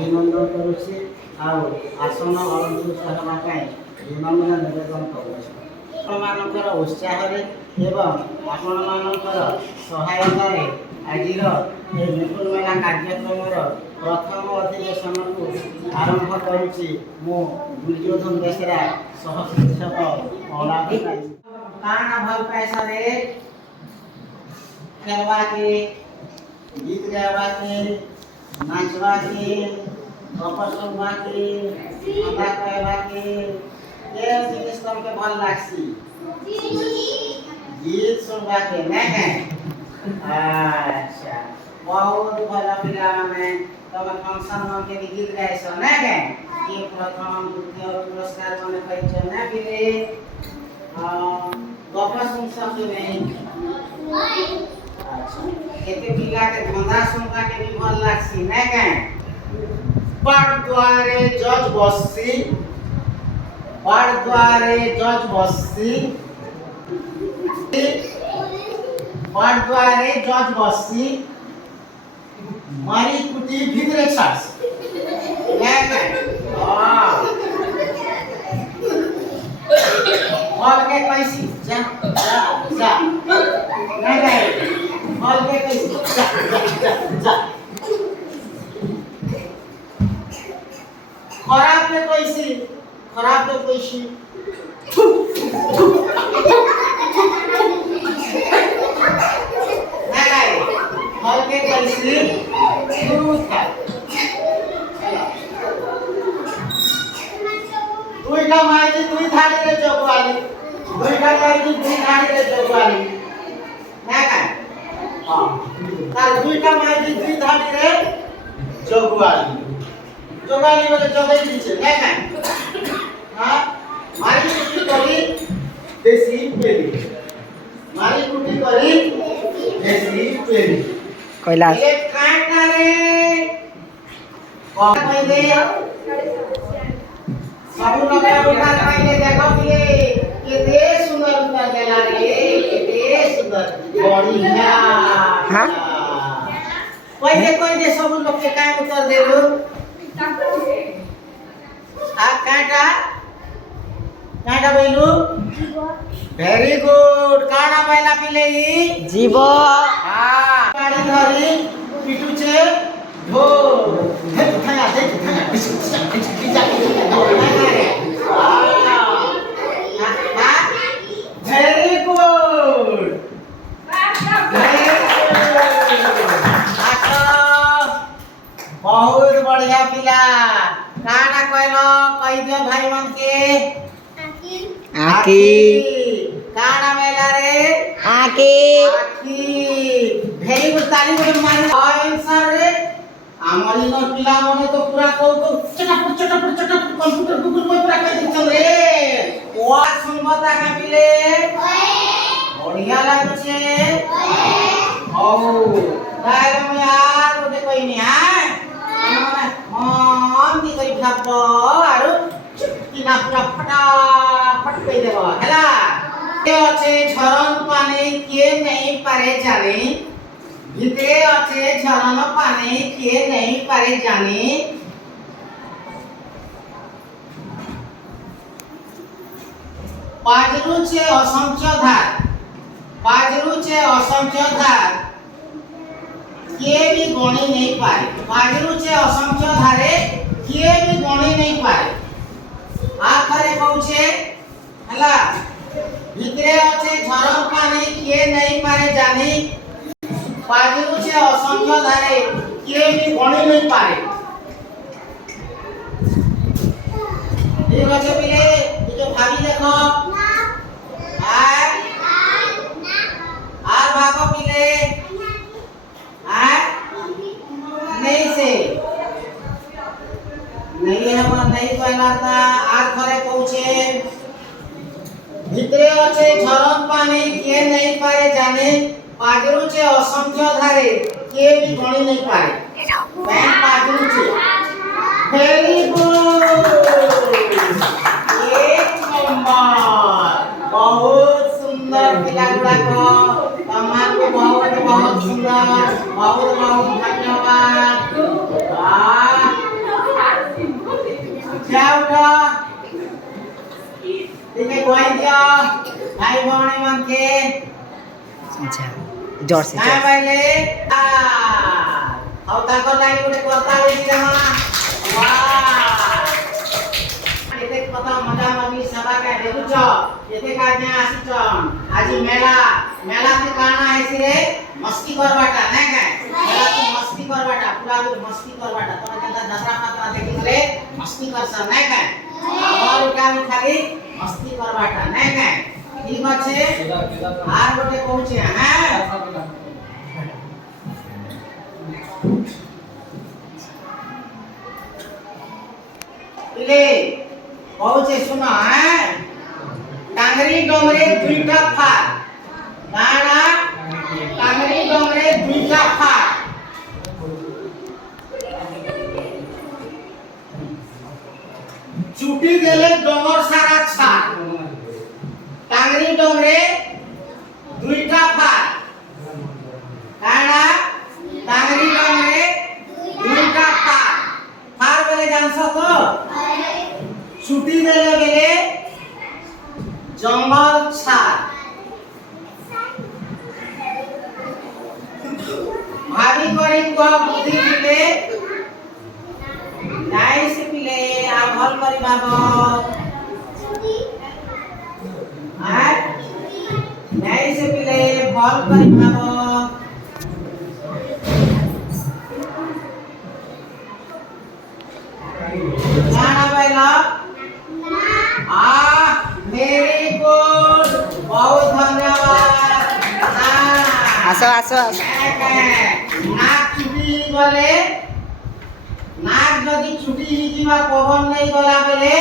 अभिनंदन करुछि आउ आसन अलंकृत हेबा पई विनम्र निवेदन करुछि। आपणमानकर उत्साह एवं आपणमानकर सहायतार आजिर ए विपुल मेला कार्यक्रम प्रथम अधिवेशन को आरंभ करुछि मो दुर्योधन बेसरा सह शिक्षक अलाभ काना भल पैसा रे खेलवा के गीत गावा के नाचवा के गप सुनवा के कथा कहवा के ये जिनिस तुमके भल लागसी गीत सुनवा के नहीं अच्छा बहुत भला पिला में तब फंक्शन में के गीत गाइस ना के ये प्रथम द्वितीय पुरस्कार माने पाइछ ना बिले गप सुन सकते नहीं अच्छा एते पिला के धंधा सुनवा के भी भल लागसी ना के पाड़ द्वारे जज बस्सी पाड़ द्वारे जज बस्सी पाड़ द्वारे जज बस्सी मारी कुटी भितरे छास ना और के कैसी जा जा जा नहीं और के कैसी जा जा जा खराब पे कैसी खराब पे कैसी नहीं और के कैसी दुईटा माइजी दुई थाली रे जोगवाली दुईटा माइजी दुई थाली रे जोगवाली ना का हां तार दुईटा माइजी दुई थाली रे जोगवाली जोगवाली बोले जोगई दीछे ना का हां मारी कुटी करी देसी पेरी मारी कुटी करी देसी पेरी कैलाश ये काटा रे कौन कह दे सब लोग उठा के देखो कि केते सुंदर उतर गेला रे केते सुंदर बढ़िया हां कोई दे सब लोग के काम उतर देलु आ काटा काटा बैलु वेरी गुड काना बैला पिले जीव हां गाड़ी धरी पिटू छे ढो देख खाया वेरी गुड बहुत बढ़िया पिला काना कहलो कह दियो भाई मन के आकी काना मेला रे आकी आकी वेरी गुड ताली बजे मारी आंसर रे आमरी न पिला मने तो पूरा को चटपट कंप्यूटर गूगल में पूरा कह दिछन रे ओ सुनबता का पिले बढ़िया लागु छे ओ दाय में यार ओदे कोई नहीं है हम की कोई भाबो आरो किना पूरा फटाफट कह देबो हैला के আছে ঝরন পানি কে नहीं पारे जाने ভিতরে আছে ঝরন পানি কে नहीं पारे जाने पाजरूचे असंख्य धार पाजरूचे असंख्य धार किए भी गणी नहीं पारे पाजरूचे असंख्य धारे किए भी गणी नहीं पारे आखरे कहूचे हला भितरे अच्छे झरन पानी किए नहीं पारे जानी पाजरूचे असंख्य धारे किए भी गणी नहीं पारे ठीक আছে पिले ये जो भाभी देखो आर भागो पिले नहीं से नहीं हम नहीं कहला था आर घरे पहुंचे भितरे अच्छे झरन पानी किए नहीं पारे जाने पाजरूचे असंख्य धारे किए भी गणी नहीं पारे पैन पाजरूचे वेरी गुड एक नंबर बहुत सुंदर पिला गुड़ा को तमाम को बहुत सुंदर बहुत धन्यवाद के अच्छा जोर से ना पहले और ताको लागी गोटे करता होई जमा वाह एते पता मजा मनी सभा का देखुछ एते का ने आसीचन आज मेला मेला के काना आइसी रे मस्ती करबाटा नै का मेला के मस्ती करबाटा पूरा मस्ती करबाटा तोरा जंता दसरा पात्रा देखि रे मस्ती करसा नै का और काम खाली मस्ती करबाटा नै का ठीक আছে আর গোটে কହୁছি হ্যাঁ ইলে কହୁছে শুনো হ্যাঁ টাংরি ডোমরে দুইটা ফার গানা টাংরি ডোমরে দুইটা ফার ছুটি গেলে ডোমর সারা ছাড় টাংরি ডোমরে দুইটা ফার গানা টাংরি ডোমরে দুইটা ফার ফার বলে জানছো তো ছুটি দেলে গেলে জঙ্গল ছাড় ভাবি করি বুদ্ধি দিলে নাই শিখিলে আর ভাল করি ভাব আর নাই শিখিলে ভাল করি ভাব জানা পাইলা वेरी गुड बहुत धन्यवाद आसो आसो नाक छुटी गले नाक जदि छुटी हिजिबा पवन नहीं गला बेले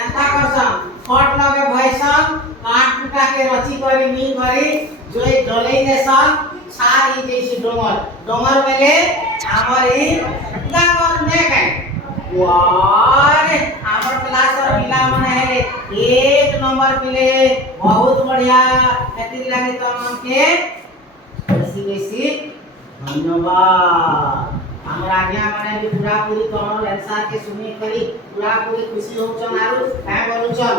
एंता करसन फट लगे भयसन काट कुटा के रची करी नी करी जोई डलई देसन छारी जैसी डोंगर डोंगर बेले हमर ई डांगर ने के वारे हमर क्लास और पिला माने है एक नंबर पिले बहुत बढ़िया एति लागे तो हमके बेसी बेसी धन्यवाद हमरा आज्ञा माने भी पूरा पूरी तोर आंसर के सुनी करी पूरा पूरी खुशी हो छन आरु काय बोलु छन